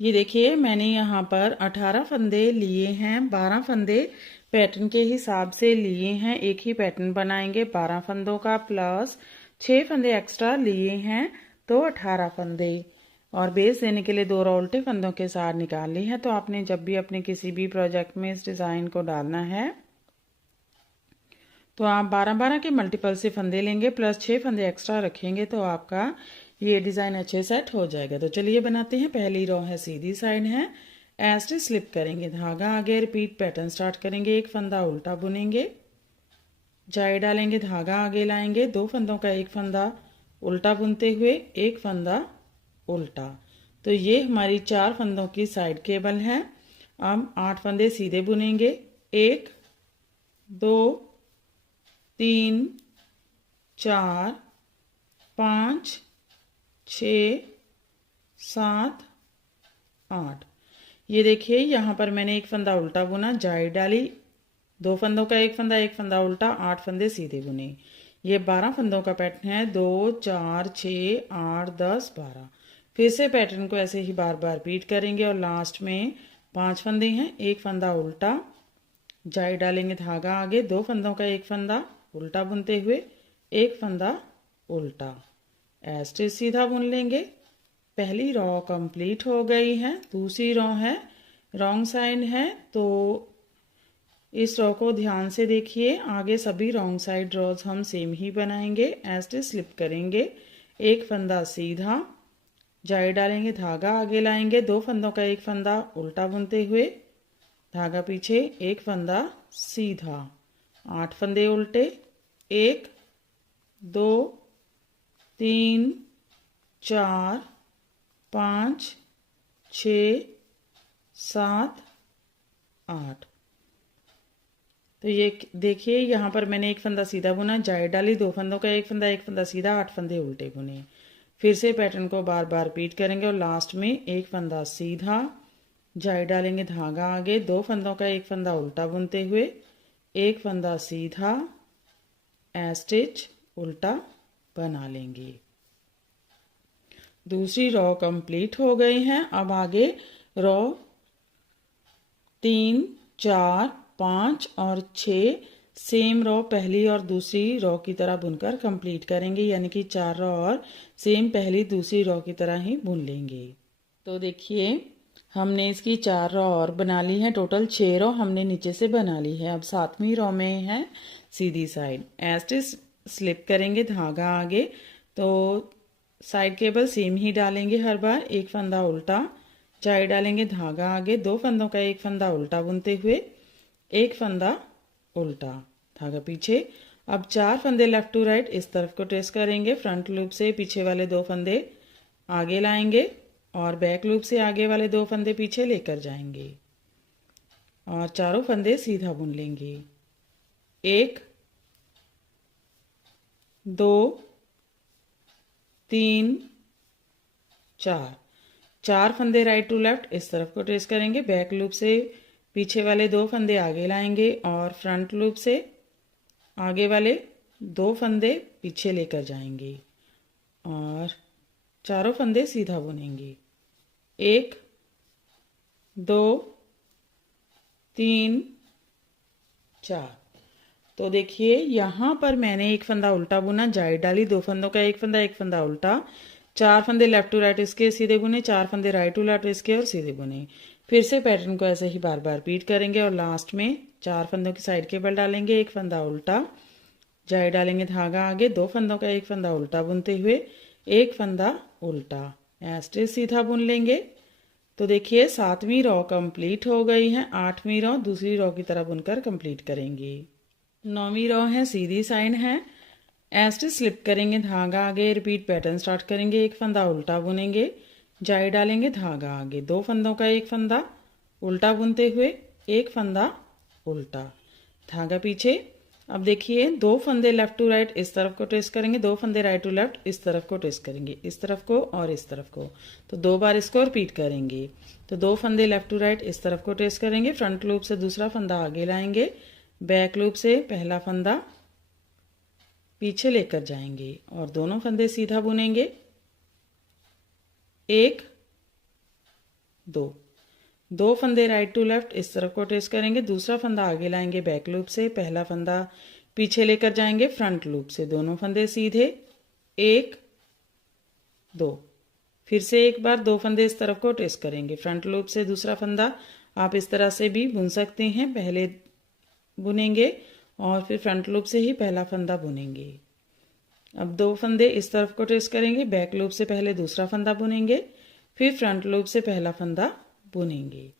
ये देखिए मैंने यहाँ पर 18 फंदे लिए हैं। 12 फंदे पैटर्न के हिसाब से लिए हैं। एक ही पैटर्न बनाएंगे। 12 फंदों का प्लस 6 फंदे एक्स्ट्रा लिए हैं तो 18 फंदे। और बेस देने के लिए 2 रो उल्टे फंदों के साथ निकाल ली है। तो आपने जब भी अपने किसी भी प्रोजेक्ट में इस डिज़ाइन को डालना है तो आप 12-12 के मल्टीपल से फंदे लेंगे प्लस 6 फंदे एक्स्ट्रा रखेंगे तो आपका ये डिज़ाइन अच्छे सेट हो जाएगा। तो चलिए बनाते हैं। पहली रो है सीधी साइड है, ऐसे स्लिप करेंगे, धागा आगे, रिपीट पैटर्न स्टार्ट करेंगे। एक फंदा उल्टा बुनेंगे, जाई डालेंगे, धागा आगे लाएंगे, 2 फंदों का एक फंदा उल्टा बुनते हुए एक फंदा उल्टा। तो ये हमारी 4 फंदों की साइड केबल है। अब 8 फंदे सीधे बुनेंगे। 1 2 3 4 5 6 7 8। ये देखिए यहाँ पर मैंने एक फंदा उल्टा बुना, जाई डाली, 2 फंदों का एक फंदा उल्टा, 8 फंदे सीधे बुने। ये 12 फंदों का पैटर्न है। 2 4 6 8 10 12। फिर से पैटर्न को ऐसे ही बार बार रिपीट करेंगे और लास्ट में 5 फंदे हैं, एक फंदा उल्टा, जाई डालेंगे, धागा आगे, 2 फंदों का एक फंदा उल्टा बुनते हुए एक फंदा उल्टा, ऐसे सीधा बुन लेंगे। पहली रो कंप्लीट हो गई है। दूसरी रो है रॉन्ग साइड है तो इस रो को ध्यान से देखिए। आगे सभी रॉन्ग साइड रोज हम सेम ही बनाएंगे। ऐसे स्लिप करेंगे, एक फंदा सीधा, जाई डालेंगे, धागा आगे लाएंगे, 2 फंदों का एक फंदा उल्टा बुनते हुए, धागा पीछे, एक फंदा सीधा, 8 फंदे उल्टे, 1 2 3 4 5 6 7 8। तो ये देखिए यहाँ पर मैंने एक फंदा सीधा बुना, जाई डाली, 2 फंदों का एक फंदा सीधा, 8 फंदे उल्टे बुने। फिर से पैटर्न को बार बार रिपीट करेंगे और लास्ट में एक फंदा सीधा, जाई डालेंगे, धागा आगे, 2 फंदों का एक फंदा उल्टा बुनते हुए एक फंदा सीधा, स्टिच उल्टा बना लेंगे। दूसरी रो कंप्लीट हो गई है। अब आगे रो 3 4 5 और 6 सेम रो पहली और दूसरी रो की तरह बुनकर कंप्लीट करेंगे, यानी कि 4 रो और सेम पहली दूसरी रो की तरह ही बुन लेंगे। तो देखिए हमने इसकी 4 रो और बना ली है। टोटल 6 रो हमने नीचे से बना ली है। अब 7वीं रो में है सीधी साइड, ऐसे स्लिप करेंगे, धागा आगे, तो साइड केबल सेम ही डालेंगे हर बार, एक फंदा उल्टा, जाई डालेंगे, धागा आगे, 2 फंदों का एक फंदा उल्टा बुनते हुए एक फंदा उल्टा, धागा पीछे। अब 4 फंदे लेफ्ट टू राइट इस तरफ को ट्रेस करेंगे। फ्रंट लूप से पीछे वाले 2 फंदे आगे लाएंगे और बैक लूप से आगे वाले 2 फंदे पीछे लेकर जाएंगे और चारों फंदे सीधा बुन लेंगे। 1 2 3 4। 4 फंदे राइट टू लेफ्ट इस तरफ को ट्रेस करेंगे। बैक लूप से पीछे वाले 2 फंदे आगे लाएंगे और फ्रंट लूप से आगे वाले 2 फंदे पीछे लेकर जाएंगे और चारों फंदे सीधा बुनेंगे। 1 2 3 4। तो देखिए यहाँ पर मैंने एक फंदा उल्टा बुना, जाई डाली, 2 फंदों का एक फंदा उल्टा, 4 फंदे लेफ्ट टू राइट इसके सीधे बुने, 4 फंदे राइट टू लेफ्ट इसके और सीधे बुने। फिर से पैटर्न को ऐसे ही बार बार रिपीट करेंगे और लास्ट में 4 फंदों की साइड केबल डालेंगे, एक फंदा उल्टा, जाई डालेंगे, धागा आगे, 2 फंदों का एक फंदा उल्टा बुनते हुए एक फंदा उल्टा, ऐसे सीधा बुन लेंगे। तो देखिए 7वीं रो कंप्लीट हो गई है। 8वीं रो दूसरी रो की तरह बुनकर कंप्लीट करेंगे। 9वीं रो है सीधी साइड है, ऐसे स्लिप करेंगे, धागा आगे, रिपीट पैटर्न स्टार्ट करेंगे, एक फंदा उल्टा बुनेंगे, जाई डालेंगे, धागा आगे, 2 फंदों का एक फंदा उल्टा बुनते हुए एक फंदा उल्टा, धागा पीछे। अब देखिए 2 फंदे लेफ्ट टू राइट इस तरफ को ट्रेस करेंगे, 2 फंदे राइट टू लेफ्ट इस तरफ को ट्रेस करेंगे, इस तरफ को और इस तरफ को। तो 2 बार इसको रिपीट करेंगे। तो 2 फंदे लेफ्ट टू राइट इस तरफ को ट्रेस करेंगे, फ्रंट लूप से दूसरा फंदा आगे लाएंगे, बैक लूप से पहला फंदा पीछे लेकर जाएंगे और दोनों फंदे सीधा बुनेंगे। 1 दो फंदे राइट टू लेफ्ट इस तरफ को ट्विस्ट करेंगे, दूसरा फंदा आगे लाएंगे बैक लूप से, पहला फंदा पीछे लेकर जाएंगे फ्रंट लूप से, दोनों फंदे सीधे, 1 2, फिर से एक बार 2 फंदे इस तरफ को ट्विस्ट करेंगे, फ्रंट लूप से दूसरा फंदा आप इस तरह से भी बुन सकते हैं, पहले बुनेंगे और फिर फ्रंट लूप से ही पहला फंदा बुनेंगे। अब 2 फंदे इस तरफ को ट्विस्ट करेंगे, बैक लूप से पहले दूसरा फंदा बुनेंगे, फिर फ्रंट लूप से पहला फंदा बुनेंगे।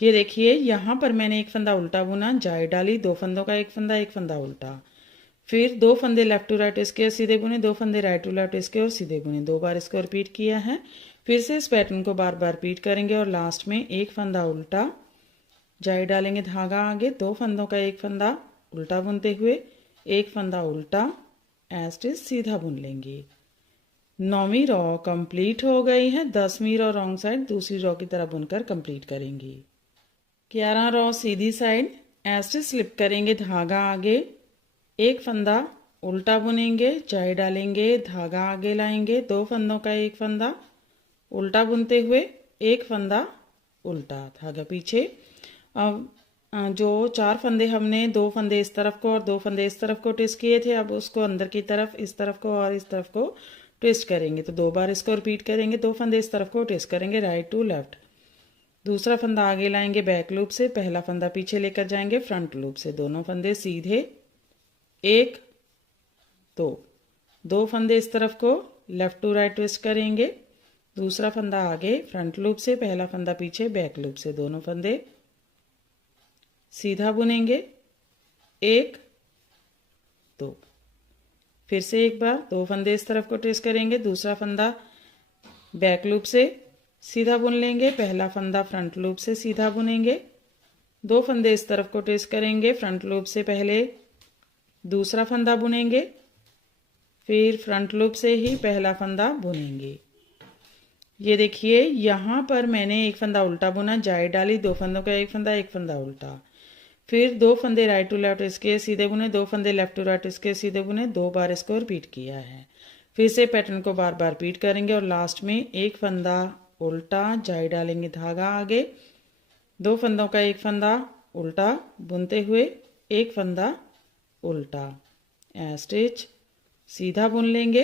ये देखिए यहाँ पर मैंने एक फंदा उल्टा बुना, जाई डाली, 2 फंदों का एक फंदा उल्टा, फिर 2 फंदे लेफ्ट टू राइट इसके और सीधे बुने, 2 फंदे राइट टू लेफ्ट इसके और सीधे बुने, 2 बार इसको रिपीट किया है। फिर से इस पैटर्न को बार बार रिपीट करेंगे और लास्ट में एक फंदा उल्टा, जाई डालेंगे, धागा आगे, 2 फंदों का एक फंदा उल्टा बुनते हुए एक फंदा उल्टा एज इट इज सीधा बुन लेंगे। 9वीं रॉ कंप्लीट हो गई है, 10वीं रॉ रॉन्ग साइड दूसरी रॉ की तरह बुनकर कंप्लीट करेंगे। 11 रॉ सीधी side as it is slip करेंगे, धागा आगे, एक फंदा उल्टा बुनेंगे, जाई डालेंगे, धागा आगे लाएंगे, 2 फंदों का एक फंदा उल्टा बुनते हुए एक फंदा उल्टा, धागा पीछे। अब जो 4 फंदे हमने 2 फंदे इस तरफ को और 2 फंदे इस तरफ को ट्विस्ट किए थे, अब उसको अंदर की तरफ इस तरफ को और इस तरफ को ट्विस्ट करेंगे। तो 2 बार इसको रिपीट करेंगे, 2 फंदे इस तरफ को ट्विस्ट करेंगे राइट टू लेफ्ट, दूसरा फंदा आगे लाएंगे बैक लूप से, पहला फंदा पीछे लेकर जाएंगे फ्रंट लूप से, दोनों फंदे सीधे, 1 2, 2 फंदे इस तरफ को लेफ्ट टू राइट ट्विस्ट करेंगे, दूसरा फंदा आगे फ्रंट लूप से, पहला फंदा पीछे बैक लूप से, दोनों फंदे सीधा बुनेंगे, 1 2, फिर से एक बार 2 फंदे इस तरफ को ट्विस्ट करेंगे, दूसरा फंदा बैक लूप से सीधा बुन लेंगे, पहला फंदा फ्रंट लूप से सीधा बुनेंगे, 2 फंदे इस तरफ को ट्विस्ट करेंगे, फ्रंट लूप से पहले दूसरा फंदा बुनेंगे, फिर फ्रंट लूप से ही पहला फंदा बुनेंगे। ये देखिए यहाँ पर मैंने एक फंदा उल्टा बुना, जाई डाली, 2 फंदों का एक फंदा उल्टा, फिर 2 फंदे राइट टू लेफ्ट इसके सीधे बुने, 2 फंदे लेफ्ट टू राइट इसके सीधे बुने, 2 बार इसको रिपीट किया है। फिर से पैटर्न को बार बार रिपीट करेंगे और लास्ट में एक फंदा उल्टा, जाई डालेंगे, धागा आगे, 2 फंदों का एक फंदा उल्टा बुनते हुए एक फंदा उल्टा, स्टिच सीधा बुन लेंगे।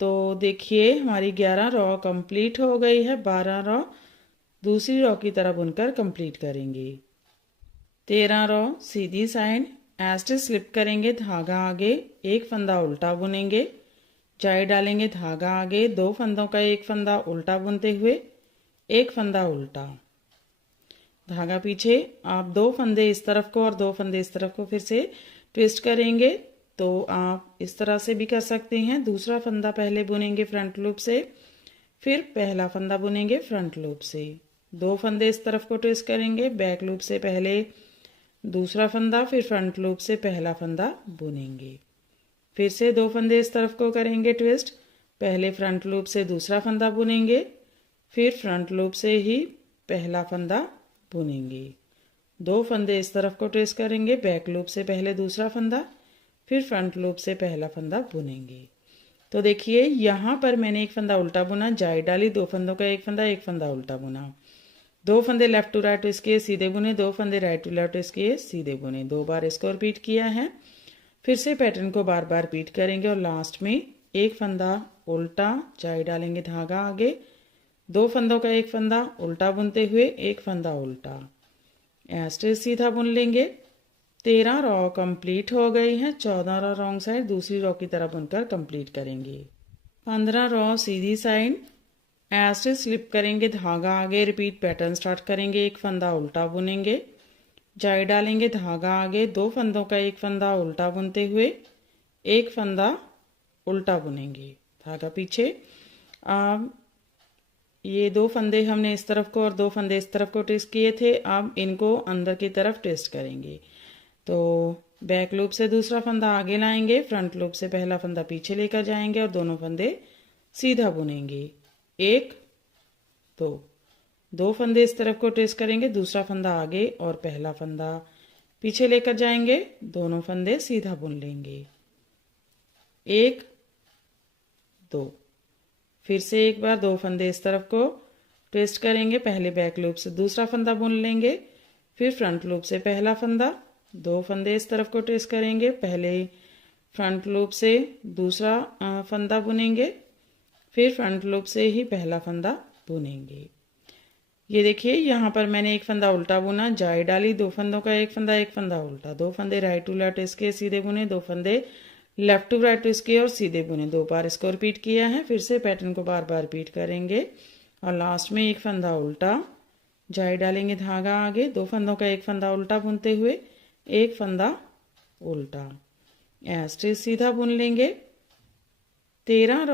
तो देखिए हमारी 11 रॉ कंप्लीट हो गई है, 12 रॉ दूसरी रॉ की तरह बुनकर कंप्लीट करेंगे। 13 रॉ सीधी side as it is slip करेंगे, धागा आगे, एक फंदा उल्टा बुनेंगे, जाई डालेंगे, धागा आगे, 2 फंदों का एक फंदा उल्टा बुनते हुए एक फंदा उल्टा, धागा पीछे। आप 2 फंदे इस तरफ को और 2 फंदे इस तरफ को फिर से ट्विस्ट करेंगे, तो आप इस तरह से भी कर सकते हैं। दूसरा फंदा पहले बुनेंगे फ्रंट लूप से, फिर पहला फंदा बुनेंगे फ्रंट लूप से, 2 फंदे इस तरफ को ट्विस्ट करेंगे, बैक लूप से पहले दूसरा फंदा, फिर फ्रंट लूप से पहला फंदा बुनेंगे, फिर से 2 फंदे इस तरफ को करेंगे ट्विस्ट, पहले फ्रंट लूप से दूसरा फंदा बुनेंगे, फिर फ्रंट लूप से ही पहला फंदा बुनेंगे, 2 फंदे इस तरफ को ट्विस्ट करेंगे, बैक लूप से पहले दूसरा फंदा, फिर फ्रंट लूप से पहला फंदा बुनेंगे। तो देखिए यहाँ पर मैंने एक फंदा उल्टा बुना, जाई डाली, 2 फंदों का एक फंदा उल्टा बुना, 2 फंदे लेफ्ट टू राइट इसके सीधे बुने, 2 फंदे राइट टू लेफ्ट इसके सीधे बुने, 2 बार इसको रिपीट किया है। फिर से पैटर्न को बार बार रिपीट करेंगे और लास्ट में एक फंदा उल्टा, जाई डालेंगे, धागा आगे, 2 फंदों का एक फंदा उल्टा बुनते हुए एक फंदा उल्टा, ऐसे सीधा बुन लेंगे। 13 रॉ कंप्लीट हो गई है, 14 रॉ रॉन्ग साइड दूसरी रॉ की तरह बुनकर कंप्लीट करेंगे। 15 रॉ सीधी साइड ऐसे स्लिप करेंगे, धागा आगे, रिपीट पैटर्न स्टार्ट करेंगे, एक फंदा उल्टा बुनेंगे, जाई डालेंगे, धागा आगे, 2 फंदों का एक फंदा उल्टा बुनते हुए एक फंदा उल्टा बुनेंगे, धागा पीछे। अब ये 2 फंदे हमने इस तरफ को और 2 फंदे इस तरफ को ट्विस्ट किए थे, अब इनको अंदर की तरफ ट्विस्ट करेंगे। तो बैक लूप से दूसरा फंदा आगे लाएंगे, फ्रंट लूप से पहला फंदा पीछे लेकर जाएंगे और दोनों फंदे सीधा बुनेंगे, 1 2, 2 फंदे इस तरफ को ट्विस्ट करेंगे, दूसरा फंदा आगे और पहला फंदा पीछे लेकर जाएंगे, दोनों फंदे सीधा बुन लेंगे, 1 2, फिर से एक बार 2 फंदे इस तरफ को ट्विस्ट करेंगे, पहले बैक लूप से दूसरा फंदा बुन लेंगे, फिर फ्रंट लूप से पहला फंदा, 2 फंदे इस तरफ को ट्विस्ट करेंगे, पहले फ्रंट लूप से दूसरा फंदा बुनेंगे, फिर फ्रंट लूप से ही पहला फंदा बुनेंगे। ये देखिए यहाँ पर मैंने एक फंदा उल्टा बुना, जाई डाली, 2 फंदों का एक फंदा उल्टा, 2 फंदे राइट टू लेफ्ट इसके सीधे बुने, 2 फंदे लेफ्ट टू राइट इसके और सीधे बुने, 2 बार इसको रिपीट किया है। फिर से पैटर्न को बार बार रिपीट करेंगे और लास्ट में एक फंदा उल्टा, जाई डालेंगे, धागा आगे, 2 फंदों का एक फंदा उल्टा बुनते हुए एक फंदा उल्टा, स्टिच सीधा बुन लेंगे। 15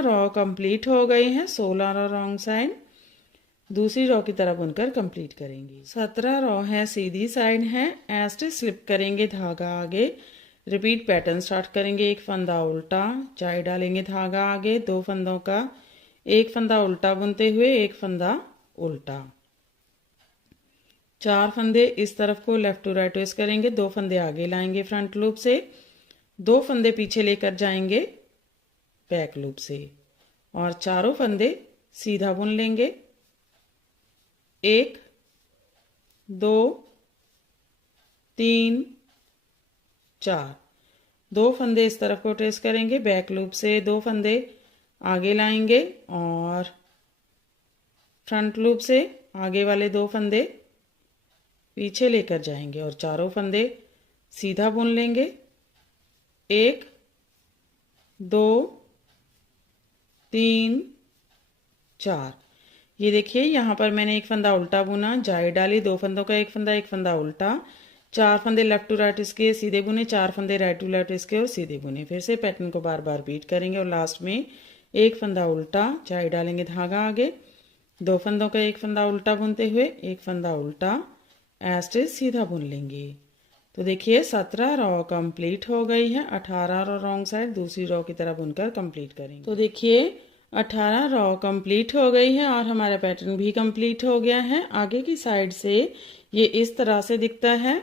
रो कंप्लीट हो गई हैं, 16 रो रॉन्ग साइड, दूसरी रो की तरफ बुनकर कंप्लीट करेंगे। 17 रो है, सीधी साइड है, स्टिच स्लिप करेंगे, धागा आगे, रिपीट पैटर्न स्टार्ट करेंगे, एक फंदा उल्टा, जाई डालेंगे, धागा आगे, 2 फंदों का एक फंदा उल्टा बुनते हुए एक फंदा उल्टा, 4 फंदे इस तरफ को लेफ्ट टू राइट ट्विस्ट करेंगे, 2 फंदे आगे लाएंगे फ्रंट लूप से, 2 फंदे पीछे लेकर जाएंगे बैक लूप से और चारों फंदे सीधा बुन लेंगे, 1 2 3 4, 2 फंदे इस तरफ को ट्रेस करेंगे, बैक लूप से 2 फंदे आगे लाएंगे और फ्रंट लूप से आगे वाले 2 फंदे पीछे लेकर जाएंगे और चारों फंदे सीधा बुन लेंगे, 1 2 3 4। ये देखिए यहाँ पर मैंने एक फंदा उल्टा बुना, जाई डाली, 2 फंदों का एक फंदा उल्टा, 4 फंदे लेफ्ट टू राइट इसके सीधे बुने, 4 फंदे राइट टू लेफ्ट इसके और सीधे बुने। फिर से पैटर्न को बार बार रिपीट करेंगे और लास्ट में एक फंदा उल्टा, जाई डालेंगे, धागा आगे, 2 फंदों का एक फंदा उल्टा बुनते हुए एक फंदा उल्टा, स्टिच सीधा बुन लेंगे। तो देखिए 17 रो कंप्लीट हो गई है, 18 रो रॉन्ग साइड दूसरी रो की तरह बुनकर कंप्लीट करेंगे। तो देखिए 18 रो कंप्लीट हो गई है और हमारा पैटर्न भी कंप्लीट हो गया है। आगे की साइड से ये इस तरह से दिखता है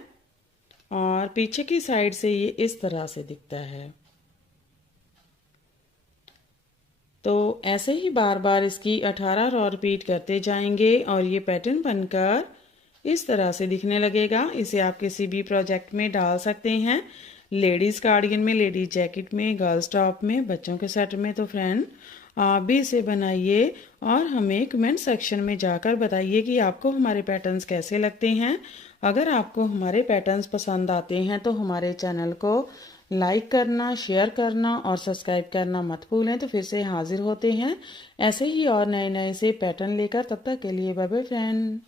और पीछे की साइड से ये इस तरह से दिखता है। तो ऐसे ही बार बार इसकी 18 रो रिपीट करते जाएंगे और ये पैटर्न बनकर इस तरह से दिखने लगेगा। इसे आप किसी भी प्रोजेक्ट में डाल सकते हैं, लेडीज़ कार्डिगन में, लेडीज जैकेट में, गर्ल्स टॉप में, बच्चों के सेट में। तो फ्रेंड आप भी इसे बनाइए और हमें कमेंट सेक्शन में जाकर बताइए कि आपको हमारे पैटर्न्स कैसे लगते हैं। अगर आपको हमारे पैटर्न्स पसंद आते हैं तो हमारे चैनल को लाइक करना, शेयर करना और सब्सक्राइब करना मत भूलें। तो फिर से हाजिर होते हैं ऐसे ही और नए नए से पैटर्न लेकर, तब तक के लिए बाय बाय फ्रेंड।